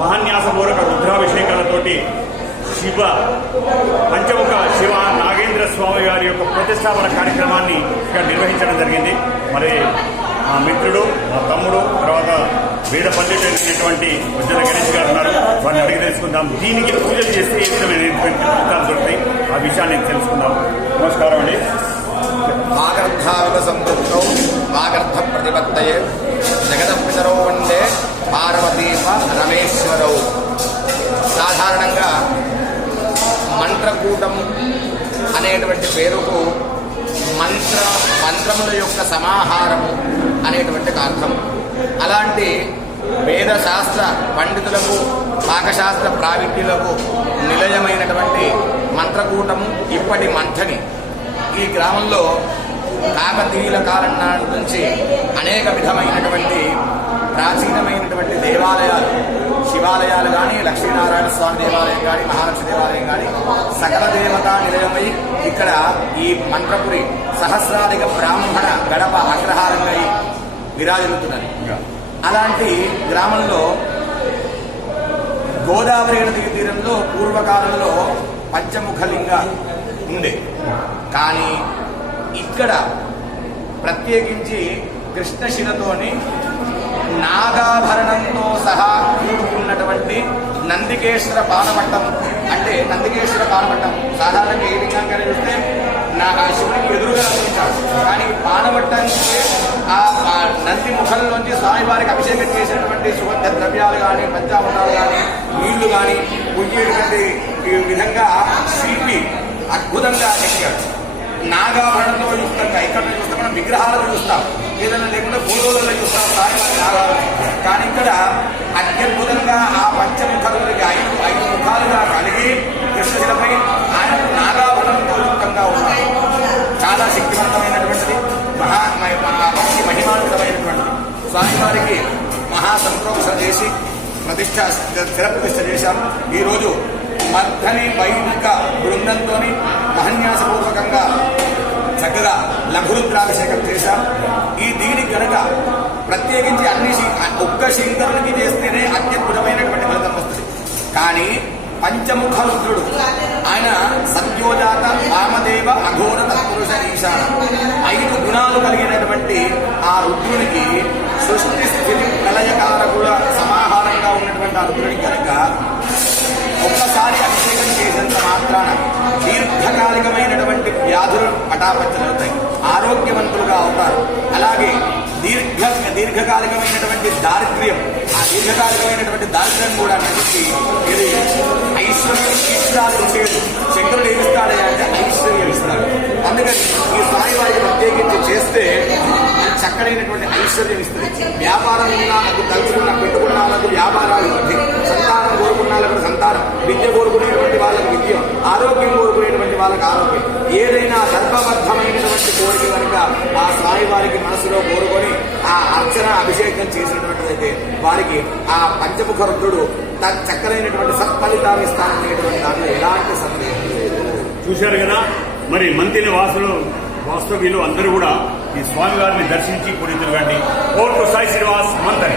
మహాన్యాసపూర్వక రుద్రాభిషేకాలతోటి పంచముఖ శివ నాగేంద్ర స్వామి గారి యొక్క ప్రతిష్టాపన కార్యక్రమాన్ని ఇక్కడ నిర్వహించడం జరిగింది. మరి మా మిత్రుడు, మా తమ్ముడు, తర్వాత వేద పండితుడైనటువంటి ఉజ్జల గణేష్ గారు ఉన్నారు. వారిని అడిగి తెలుసుకుందాం. దీనికి పూజలు చేస్తే ఏ విధమైనటువంటి ఫలితాలు దొరుకుతాయి ఆ విషయాన్ని తెలుసుకుందాం. నమస్కారం అండి. వాగర్ధావివ సంపృక్తౌ వాగర్ధ ప్రతిపత్తయే జగదపితరౌ వందే పార్వతీ రమేశ్వరౌ. సాధారణంగా మంత్రకూటం అనేటువంటి పేరుకు మంత్రముల యొక్క సమాహారము అనేటువంటి అర్థం. అలాంటి వేదశాస్త్ర పండితులకు, పాకశాస్త్ర ప్రావీణ్యులకు నిలయమైనటువంటి మంత్రకూటము ఇప్పటి మంథని. ఈ గ్రామంలో కాకతీయుల కాలం నాటి నుంచి అనేక విధమైనటువంటి ప్రాచీనమైనటువంటి దేవాలయాలు, శివాలయాలు కానీ, లక్ష్మీనారాయణ స్వామి దేవాలయం కానీ, మహాలక్ష్మి దేవాలయం కానీ సకల దేవతా నిలయమై ఇక్కడ ఈ మంత్రపురి సహస్రాధిక బ్రాహ్మణ గడప అగ్రహారంగా విరాజిల్లుతున్నది. అలాంటి గ్రామంలో గోదావరి నది తీరంలో పూర్వకాలంలో పంచముఖలింగ ఉండే, కానీ ఇక్కడ ప్రత్యేకించి కృష్ణశిలతోని నాగాభరణంతో సహా కూడుకున్నటువంటి నందికేశ్వర పానపట్టం. అంటే నందికేశ్వర పానపట్టం సాధారణంగా ఏ విధంగా చూస్తే శివునికి ఎదురుగా ఉంటాడు, కానీ పానపట్టానికి ఆ నంది ముఖంలోంచి స్వామివారికి అభిషేకం చేసినటువంటి సుగంధ ద్రవ్యాలు కానీ, పంచామృతాలు కానీ, నీళ్లు కానీ పొయ్యేటువంటి విధంగా శిల్పి అద్భుతంగా ఎక్కాడు. నాగాభరణంతో యుక్తంగా ఇక్కడ చూస్తే మనం విగ్రహాలను చూస్తాం, ఏదైనా లేకుండా పూర్వలలో చూస్తాం స్వామివారి నాగాలను. కానీ ఇక్కడ అత్యద్భుతంగా ఆ పంచముఖాలకి ఐదు ముఖాలుగా కలిగి కృష్ణశిలపై ఆయన నాగాభరణంతో యుక్తంగా ఉన్నారు. చాలా శక్తివంతమైనటువంటిది, మహిమాన్వితమైనటువంటిది. స్వామివారికి మహాసంప్రోక్షణ చేసి స్థిర ప్రతిష్ఠ చేశాం. ఈరోజు మర్ధని వైదిక బృందంతో మహన్యాసపూర్వకంగా చక్కగా లఘురుద్రాభిషేకం చేశాం. దీనికి కనుక ప్రత్యేకించి ఒక్క శంకరునికి చేస్తేనే అత్యద్భుతమైనటువంటి ఫలితం వస్తుంది. కానీ పంచముఖ రుద్రుడు ఆయన సత్యోజాత వామదేవ అఘోర తత్పురుష ఈశాన 5 గుణాలు కలిగినటువంటి ఆ రుద్రునికి సృష్టి స్థితి ప్రళయకారకుల సమాహారంగా ఉన్నటువంటి ఆ రుద్రునికి కనుక ఒక్కసారి అభిషేకం చేసినంత మాత్రాన దీర్ఘకాలికమైనటువంటి వ్యాధులు పటాపంచలవుతాయి, ఆరోగ్యవంతులుగా అవుతారు. అలాగే దీర్ఘకాలికమైనటువంటి దారిద్ర్యం, ఆ దీర్ఘకాలికమైనటువంటి దారిద్ర్యం కూడా నడిచి ఇది ఐశ్వర్యం ఇష్టాలు ఉండేది. శంకరుడు ఏమిస్తాడే అంటే ఐశ్వర్యం ఇస్తాడు. అందుకని ఈ స్వామివారికి ప్రత్యేకించి చేస్తే చక్కడైనటువంటి ఐశ్వర్యం ఇస్తుంది. వ్యాపారం ఉన్నా తలుచుకున్న పెట్టుకున్న వాళ్ళకు వ్యాపారాలు వృద్ధి, సంతానం కోరుకున్న వాళ్ళకు సంతానం, విద్య కోరుకునేటువంటి వాళ్ళకు విద్య, ఆరోగ్యం కోరుకునేటువంటి వాళ్ళకి ఆరోగ్యం, ఏదైనా ధర్మబద్ధమైనటువంటి కోరిక కనుక ఆ స్వామివారికి మనసులో కోరుకొని ఆ అర్చన అభిషేకం చేసినటువంటిదైతే వారికి ఆ పంచముఖ రుద్రుడు చక్కనైనటువంటి సత్ఫలితాలు ఇస్తాననేటువంటి దాంట్లో ఎలాంటి సందేహం లేదు. చూశారు కదా, మరి మంత్రి వాస్తవ్యులు అందరూ కూడా ఈ స్వామివారిని దర్శించి పునీతులుగాండి. కోర్టు సాయి శ్రీనివాస్ మంత్రి.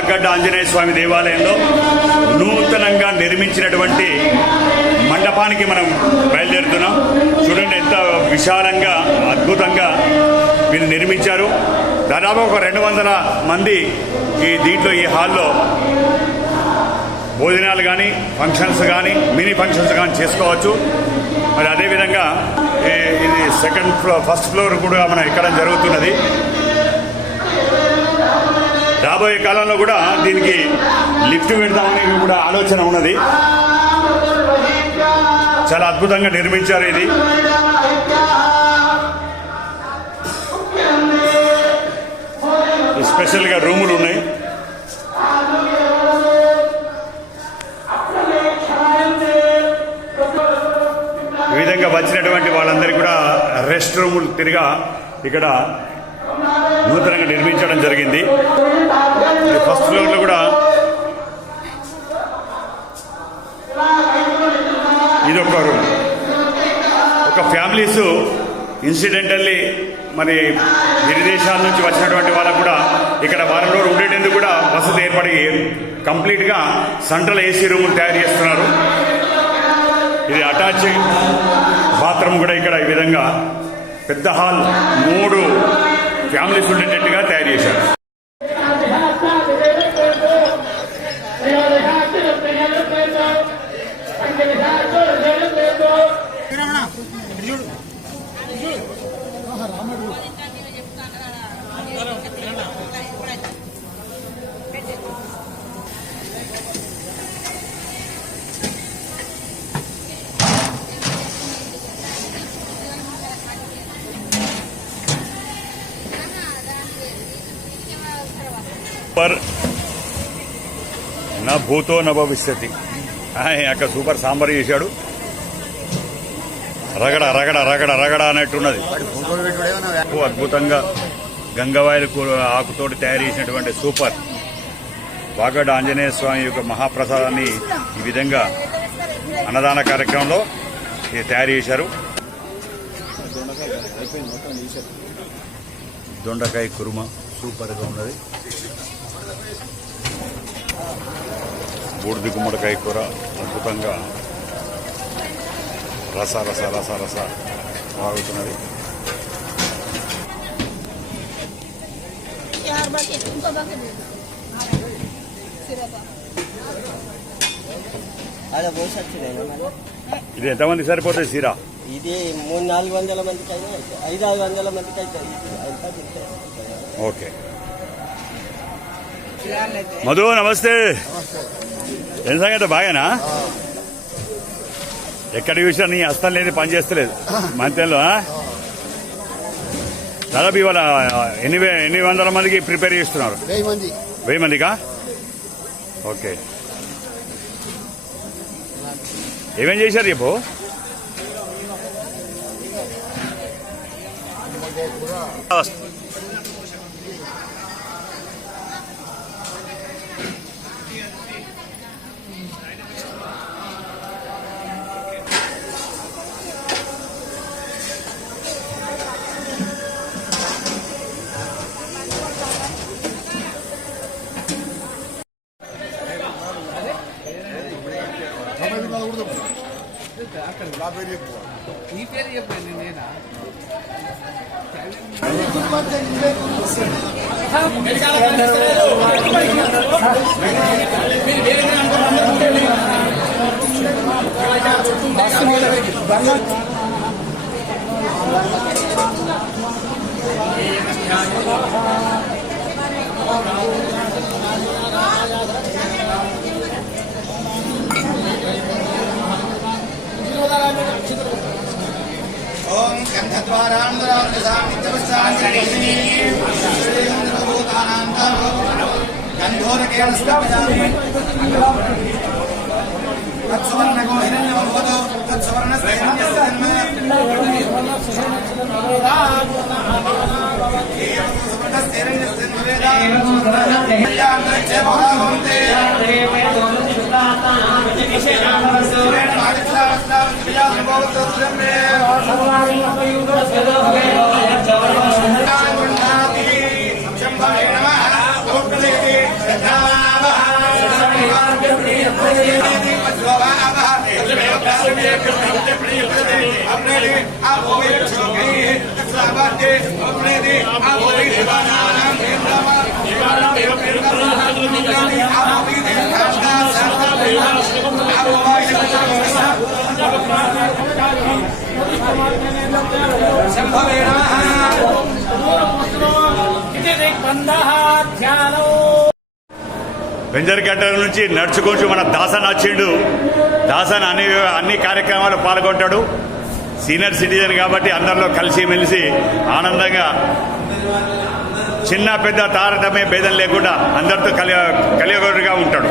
వాగ్గడ్డ ఆంజనేయ స్వామి దేవాలయంలో నూతనంగా నిర్మించినటువంటి మండపానికి మనం బయలుదేరుతున్నాం. చూడండి ఎంత విశాలంగా అద్భుతంగా వీళ్ళు నిర్మించారు. దాదాపు ఒక 200 మంది దీంట్లో ఈ హాల్లో భోజనాలు కానీ ఫంక్షన్స్ కానీ మినీ ఫంక్షన్స్ కానీ చేసుకోవచ్చు. మరి అదేవిధంగా ఇది ఫస్ట్ ఫ్లోర్ కూడా మనం ఎక్కడం జరుగుతున్నది. రాబోయే కాలంలో కూడా దీనికి లిఫ్ట్ పెడతామని కూడా ఆలోచన ఉన్నది. చాలా అద్భుతంగా నిర్మించారు. ఇది స్పెషల్గా రూములు ఉన్నాయి. ఈ విధంగా వచ్చినటువంటి వాళ్ళందరికీ కూడా రెస్ట్ రూములు తిరిగా ఇక్కడ నూతనంగా నిర్మించడం జరిగింది. ఫస్ట్ ఫ్లోర్లో కూడా ఇది ఒక రూమ్. ఒక ఫ్యామిలీస్ ఇన్సిడెంటల్లీ మరి విదేశాల నుంచి వచ్చినటువంటి వాళ్ళకు కూడా ఇక్కడ వారం రోజులు ఉండేటందుకు కూడా వసతి ఏర్పడి కంప్లీట్గా సెంట్రల్ ఏసీ రూములు తయారు చేస్తున్నారు. ఇది అటాచ్ బాత్రూమ్ కూడా ఇక్కడ ఈ విధంగా పెద్ద హాల్ 3 ఫ్యామిలీస్ ఉండేటట్టుగా తయారు చేశారు. సూపర్ నా భూతో నా భవిష్యతి. అక్కడ సూపర్ సాంబార్ చేశాడు. రగడ రగడ రగడ రగడ అన్నట్టున్నది. అద్భుతంగా గంగవాయల ఆకుతోటి తయారు చేసినటువంటి సూపర్ వాగ్గడ్డ ఆంజనేయ స్వామి యొక్క మహాప్రసాదాన్ని ఈ విధంగా అన్నదాన కార్యక్రమంలో తయారు చేశారు. దొండకాయ కుర్మా సూపర్గా ఉన్నది. బూడిద గుమ్మడికాయ కూర అద్భుతంగా రస రస రస రస బాగుతున్నది. ఇది ఎంతమంది సరిపోతుంది సీరా? ఇది 300-400 మందికి అయినా 500-600 మందికి అవుతుంది. ఓకే. మధు నమస్తే. ఏం సంగతి బాగానా? ఎక్కడ చూసినా నీ హస్తం లేని పని చేస్తలేదు మంత్యంలో. దాదాపు ఇవాళ ఎన్ని వందల మందికి ప్రిపేర్ చేస్తున్నారు? 1000 మందికా? ఓకే. ఏమేం చేశారు చెప్పు. ఈ పేరు చెప్పండి. నేనా ఓం గంధోరకేణ స్థాపితామి తత్సువర్ణకో హిరణ్యమభూతో తత్సువర్ణస్యైన్యస్య బెంజర్గడ్డ నుంచి నడుచుకుంటూ మన దాసన్ వచ్చిండు. దాసన్ అన్ని కార్యక్రమాలు పాల్గొంటాడు. సీనియర్ సిటిజన్ కాబట్టి అందరిలో కలిసిమెలిసి ఆనందంగా చిన్న పెద్ద తారతమ్య భేదం లేకుండా అందరితో కలియగొడుగా ఉంటాడు.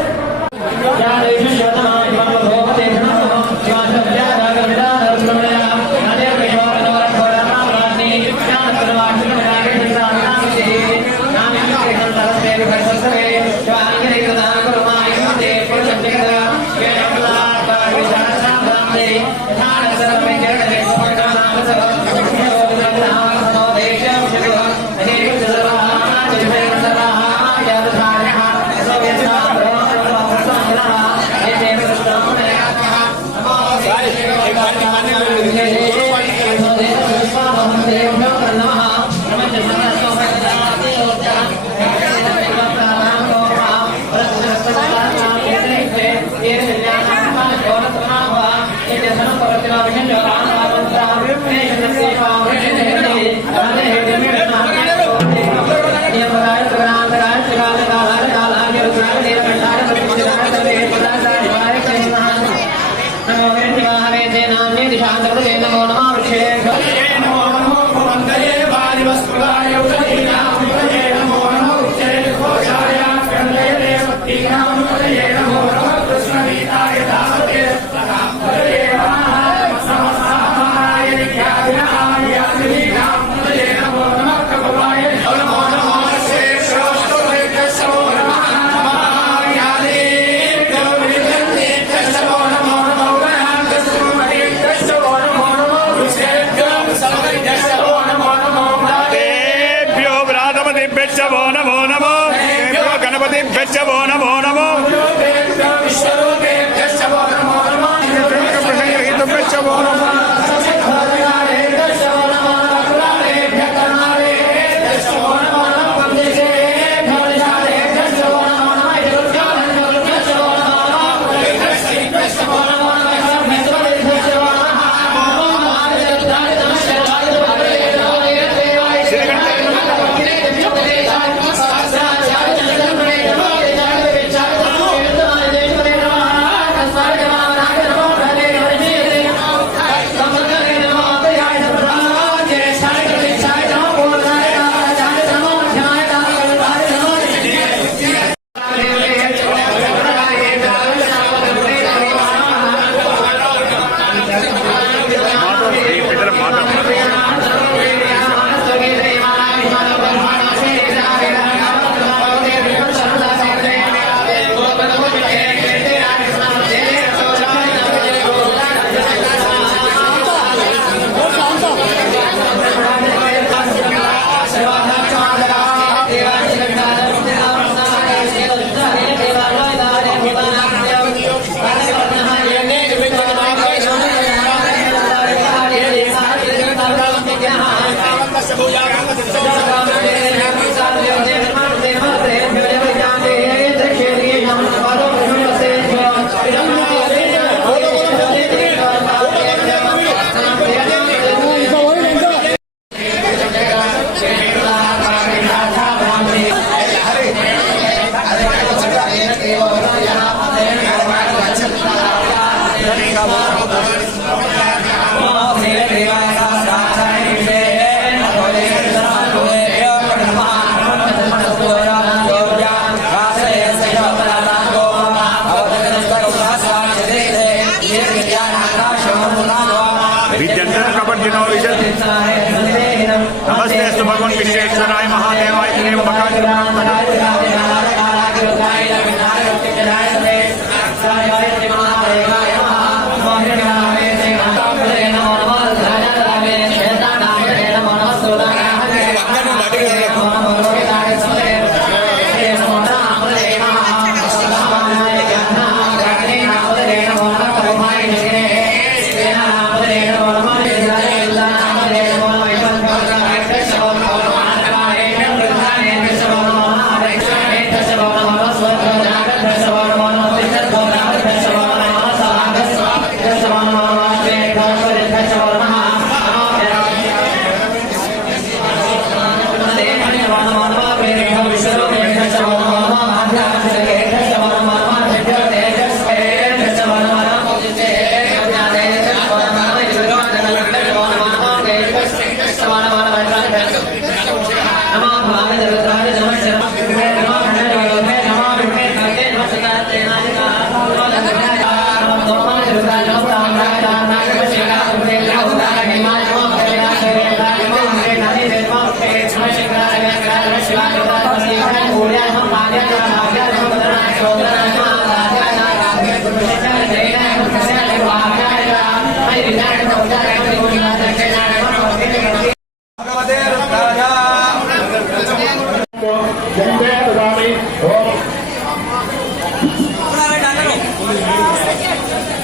नमस्ते अस्तु भगवान विश्वेश्वराय महादेवाय त्र्यंबकाय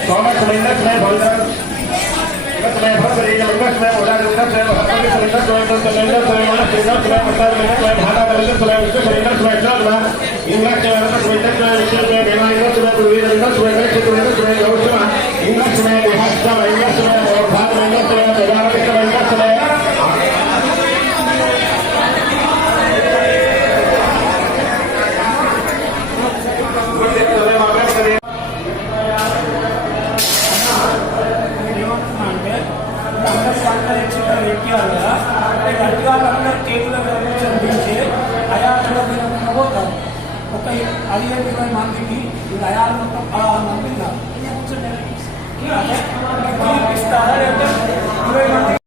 ఒక 15-20 మందికి అయాలు మొత్తం ఇస్తారా లేదంటే 20 మంది